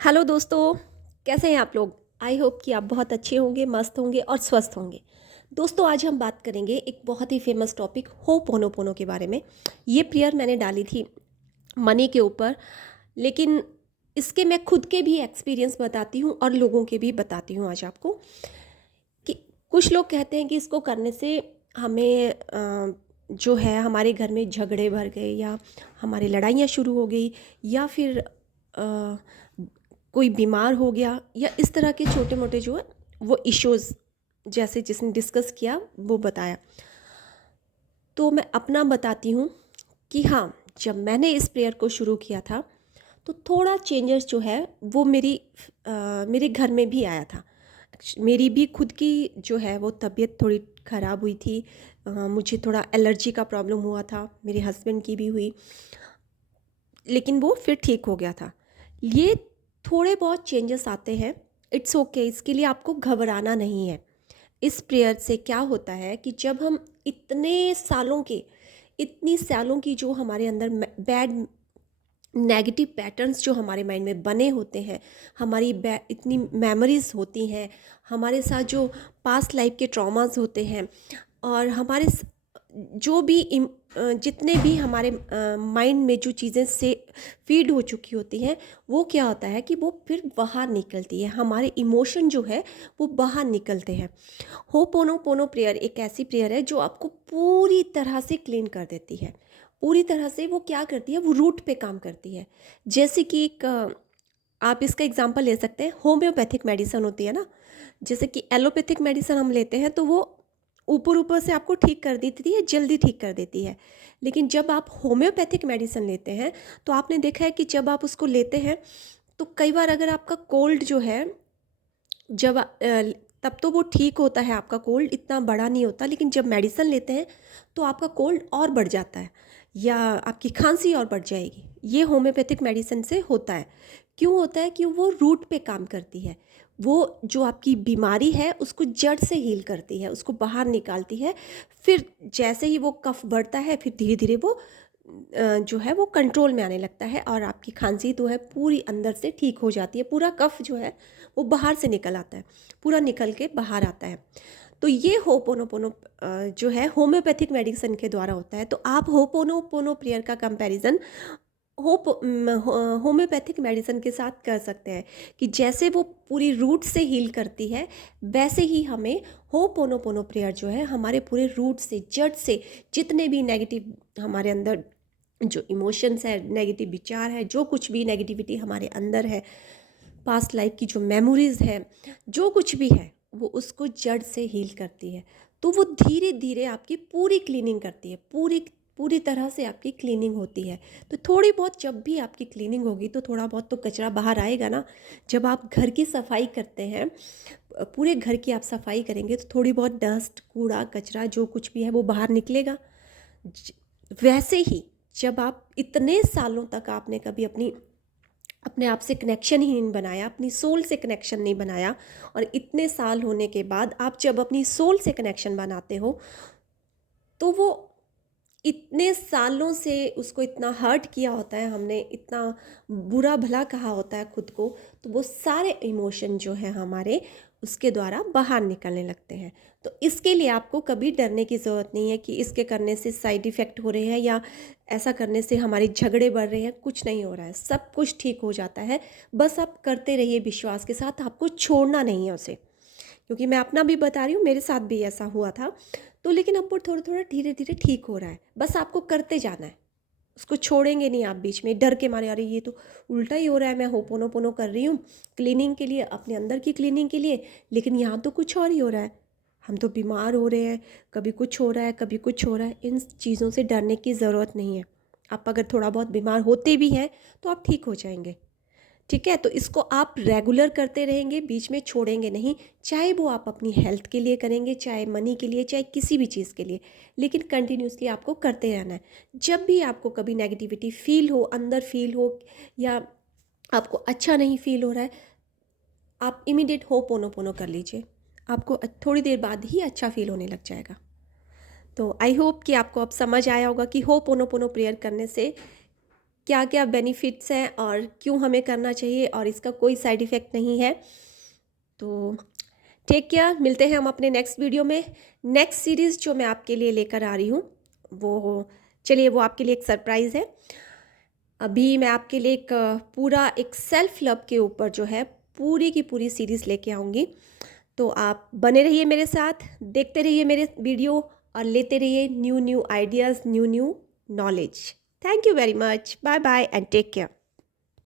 Hello दोस्तों, कैसे हैं आप लोग? आई होप कि आप बहुत अच्छे होंगे, मस्त होंगे और स्वस्थ होंगे। दोस्तों, आज हम बात करेंगे एक बहुत ही फेमस टॉपिक होपोनोपोनो के बारे में। ये प्रेयर मैंने डाली थी मनी के ऊपर, लेकिन इसके मैं खुद के भी एक्सपीरियंस बताती हूँ और लोगों के भी बताती हूँ आज आपको कि कुछ लोग कहते हैं कि इसको करने से हमें जो है हमारे घर में झगड़े भर गए या हमारी लड़ाइयाँ शुरू हो गई या फिर कोई बीमार हो गया या इस तरह के छोटे मोटे जो है वो इश्यूज़ जैसे जिसने डिस्कस किया वो बताया। तो मैं अपना बताती हूँ कि हाँ, जब मैंने इस प्रेयर को शुरू किया था तो थोड़ा चेंजेस जो है वो मेरे घर में भी आया था। मेरी भी खुद की जो है वो तबीयत थोड़ी ख़राब हुई थी। मुझे थोड़ा एलर्जी का प्रॉब्लम हुआ था, मेरे हस्बैंड की भी हुई, लेकिन वो फिर ठीक हो गया था। ये थोड़े बहुत चेंजेस आते हैं, इट्स ओके, इसके लिए आपको घबराना नहीं है। इस प्रेयर से क्या होता है कि जब हम इतनी सालों की जो हमारे अंदर बैड नेगेटिव पैटर्न्स जो हमारे माइंड में बने होते हैं, हमारी इतनी मेमोरीज होती हैं, हमारे साथ जो पास्ट लाइफ के ट्रॉमास होते हैं और जो भी जितने भी हमारे माइंड में जो चीज़ें से फीड हो चुकी होती हैं, वो क्या होता है कि वो फिर बाहर निकलती है, हमारे इमोशन जो है वो बाहर निकलते हैं। होपोनोपोनो प्रेयर एक ऐसी प्रेयर है जो आपको पूरी तरह से क्लीन कर देती है। पूरी तरह से वो क्या करती है, वो रूट पे काम करती है। जैसे कि आप इसका एग्जांपल ले सकते हैं, होम्योपैथिक मेडिसिन होती है ना, जैसे कि एलोपैथिक मेडिसिन हम लेते हैं तो वो ऊपर ऊपर से आपको ठीक कर देती है, जल्दी ठीक कर देती है। लेकिन जब आप होम्योपैथिक मेडिसिन लेते हैं तो आपने देखा है कि जब आप उसको लेते हैं तो कई बार अगर आपका कोल्ड जो है, तब तो वो ठीक होता है, आपका कोल्ड इतना बड़ा नहीं होता, लेकिन जब मेडिसिन लेते हैं तो आपका कोल्ड और बढ़ जाता है या आपकी खांसी और बढ़ जाएगी। ये होम्योपैथिक मेडिसिन से होता है। क्यों होता है? कि वो रूट पे काम करती है। वो जो आपकी बीमारी है उसको जड़ से हील करती है, उसको बाहर निकालती है। फिर जैसे ही वो कफ बढ़ता है फिर धीरे धीरे वो जो है वो कंट्रोल में आने लगता है और आपकी खांसी तो है पूरी अंदर से ठीक हो जाती है। पूरा कफ जो है वो बाहर से निकल आता है, पूरा निकल के बाहर आता है। तो ये होपोनोपोनो जो है होम्योपैथिक मेडिसिन के द्वारा होता है। तो आप होपोनोपोनो प्रेयर का कंपैरिजन होम्योपैथिक मेडिसिन के साथ कर सकते हैं कि जैसे वो पूरी रूट से हील करती है, वैसे ही हमें होपोनोपोनो प्रेयर जो है हमारे पूरे रूट से, जड़ से जितने भी नेगेटिव हमारे अंदर जो इमोशंस है, नेगेटिव विचार है, जो कुछ भी नेगेटिविटी हमारे अंदर है, पास्ट लाइफ की जो मेमोरीज है, जो कुछ भी है, वो उसको जड़ से हील करती है। तो वो धीरे धीरे आपकी पूरी क्लीनिंग करती है, पूरी पूरी तरह से आपकी क्लीनिंग होती है। तो थोड़ी बहुत जब भी आपकी क्लीनिंग होगी तो थोड़ा बहुत तो कचरा बाहर आएगा ना। जब आप घर की सफाई करते हैं, पूरे घर की आप सफाई करेंगे तो थोड़ी बहुत डस्ट, कूड़ा, कचरा जो कुछ भी है वो बाहर निकलेगा। वैसे ही जब आप इतने सालों तक आपने कभी अपने आप से कनेक्शन ही नहीं बनाया, अपनी सोल से कनेक्शन नहीं बनाया, और इतने साल होने के बाद आप जब अपनी सोल से कनेक्शन बनाते हो तो वो इतने सालों से उसको इतना हर्ट किया होता है हमने, इतना बुरा भला कहा होता है खुद को, तो वो सारे इमोशन जो है हमारे उसके द्वारा बाहर निकलने लगते हैं। तो इसके लिए आपको कभी डरने की ज़रूरत नहीं है कि इसके करने से साइड इफ़ेक्ट हो रहे हैं या ऐसा करने से हमारे झगड़े बढ़ रहे हैं। कुछ नहीं हो रहा है, सब कुछ ठीक हो जाता है। बस आप करते रहिए विश्वास के साथ, आपको छोड़ना नहीं है उसे। क्योंकि मैं अपना भी बता रही हूँ, मेरे साथ भी ऐसा हुआ था। तो लेकिन अब वो थोड़ा थोड़ा धीरे धीरे ठीक हो रहा है, बस आपको करते जाना है, उसको छोड़ेंगे नहीं आप बीच में डर के मारे, अरे ये तो उल्टा ही हो रहा है, मैं होपोनोपोनो कर रही हूँ क्लीनिंग के लिए, अपने अंदर की क्लीनिंग के लिए, लेकिन यहाँ तो कुछ और ही हो रहा है, हम तो बीमार हो रहे हैं, कभी कुछ हो रहा है, कभी कुछ हो रहा है। इन चीज़ों से डरने की ज़रूरत नहीं है। आप अगर थोड़ा बहुत बीमार होते भी हैं तो आप ठीक हो जाएंगे। ठीक है, तो इसको आप रेगुलर करते रहेंगे, बीच में छोड़ेंगे नहीं। चाहे वो आप अपनी हेल्थ के लिए करेंगे, चाहे मनी के लिए, चाहे किसी भी चीज़ के लिए, लेकिन कंटिन्यूसली आपको करते रहना है। जब भी आपको कभी नेगेटिविटी फील हो, अंदर फील हो, या आपको अच्छा नहीं फील हो रहा है, आप इमीडिएट होपोनोपोनो कर लीजिए, आपको थोड़ी देर बाद ही अच्छा फील होने लग जाएगा। तो आई होप कि आपको अब समझ आया होगा कि होपोनोपोनो प्रेयर करने से क्या क्या बेनिफिट्स हैं और क्यों हमें करना चाहिए और इसका कोई साइड इफ़ेक्ट नहीं है। तो टेक केयर, मिलते हैं हम अपने नेक्स्ट वीडियो में। नेक्स्ट सीरीज़ जो मैं आपके लिए लेकर आ रही हूँ वो, चलिए वो आपके लिए एक सरप्राइज़ है। अभी मैं आपके लिए एक पूरा एक सेल्फ लव के ऊपर जो है पूरी की पूरी सीरीज़ लेके आऊँगी। तो आप बने रहिए मेरे साथ, देखते रहिए मेरे वीडियो और लेते रहिए new new ideas, new new knowledge. Thank you very much. Bye bye and take care.